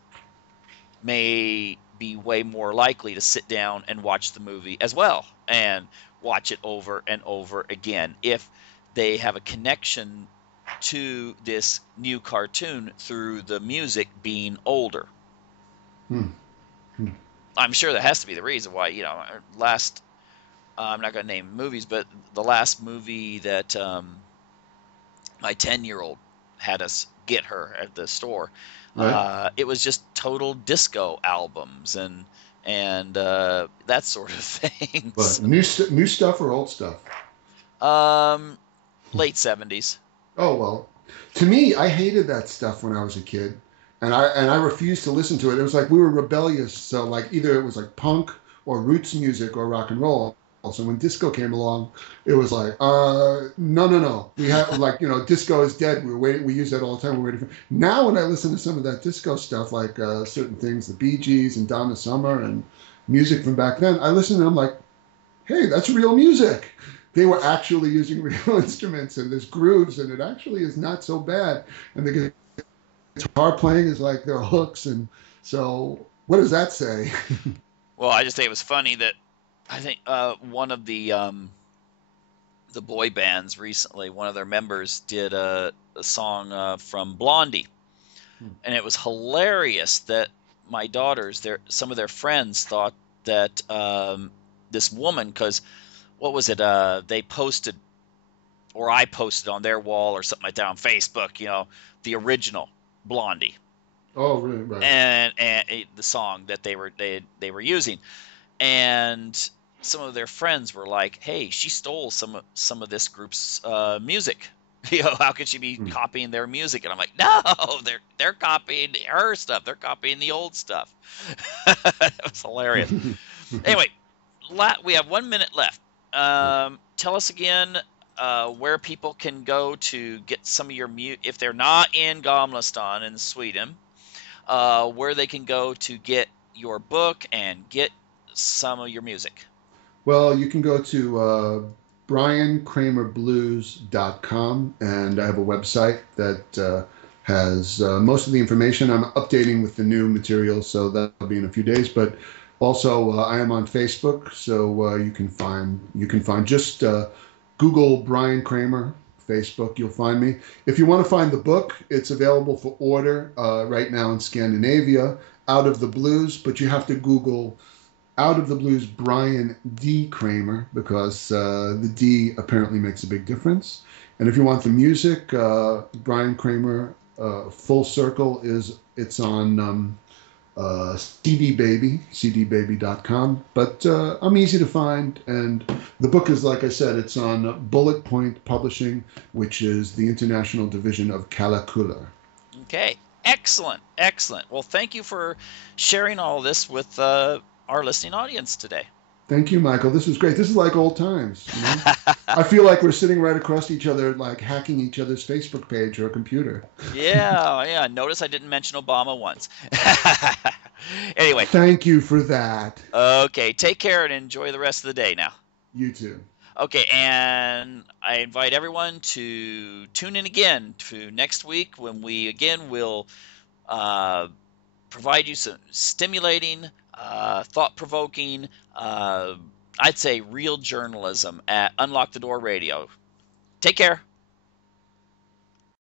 may be way more likely to sit down and watch the movie as well and watch it over and over again if they have a connection to this new cartoon through the music being older. Hmm. Hmm. I'm sure that has to be the reason why, last, I'm not going to name movies, but the last movie that my 10-year-old had us get her at the store, Right. it was just total disco albums and that sort of But things. new stuff or old stuff? um, Late '70s. Oh well, to me, I hated that stuff when I was a kid, and I refused to listen to it. It was like we were rebellious. So like either it was like punk or roots music or rock and roll. So when disco came along, it was like, no, no, no. We have like disco is dead. We're waiting. We use that all the time. We're waiting for. Now when I listen to some of that disco stuff, like certain things, the Bee Gees and Donna Summer and music from back then, I listen and I'm like, hey, that's real music. They were actually using real instruments and there's grooves and it actually is not so bad. And the guitar playing is like their hooks. And so what does that say? Well, I just think it was funny that I think one of the boy bands recently, one of their members did a song from Blondie, and it was hilarious that my daughters, some of their friends thought that this woman, because what was it? They posted, or I posted on their wall or something like that on Facebook. The original Blondie, Oh, really? Right. and the song that they were using, and some of their friends were like, "Hey, she stole some of this group's music. How could she be Hmm. copying their music?" And I'm like, "No, they're copying her stuff. They're copying the old stuff." It was hilarious. Anyway, we have 1 minute left. Tell us again where people can go to get some of your if they're not in Gamlastan in Sweden, where they can go to get your book and get some of your music. Well, you can go to briankramerblues.com, and I have a website that has most of the information. I'm updating with the new material, so that'll be in a few days. But also, I am on Facebook, so you can find just Google Brian Kramer Facebook. You'll find me. If you want to find the book, it's available for order right now in Scandinavia. Out of the Blues, but you have to Google out of the Blues Brian D. Kramer because the D apparently makes a big difference. And if you want the music, Brian Kramer Full Circle it's on CD Baby, cdbaby.com. But I'm easy to find, and the book is, like I said, it's on Bullet Point Publishing, which is the international division of Kalakula. Okay, excellent, excellent. Well, thank you for sharing all this with our listening audience today. Thank you, Michael. This was great. This is like old times. I feel like we're sitting right across each other, like hacking each other's Facebook page or computer. Yeah, yeah. Notice I didn't mention Obama once. Anyway, Thank you for that. okay, take care and enjoy the rest of the day now. You too. Okay, and I invite everyone to tune in again to next week when we again will uh, provide you some stimulating, thought-provoking, I'd say real journalism at Unlock the Door Radio. Take care.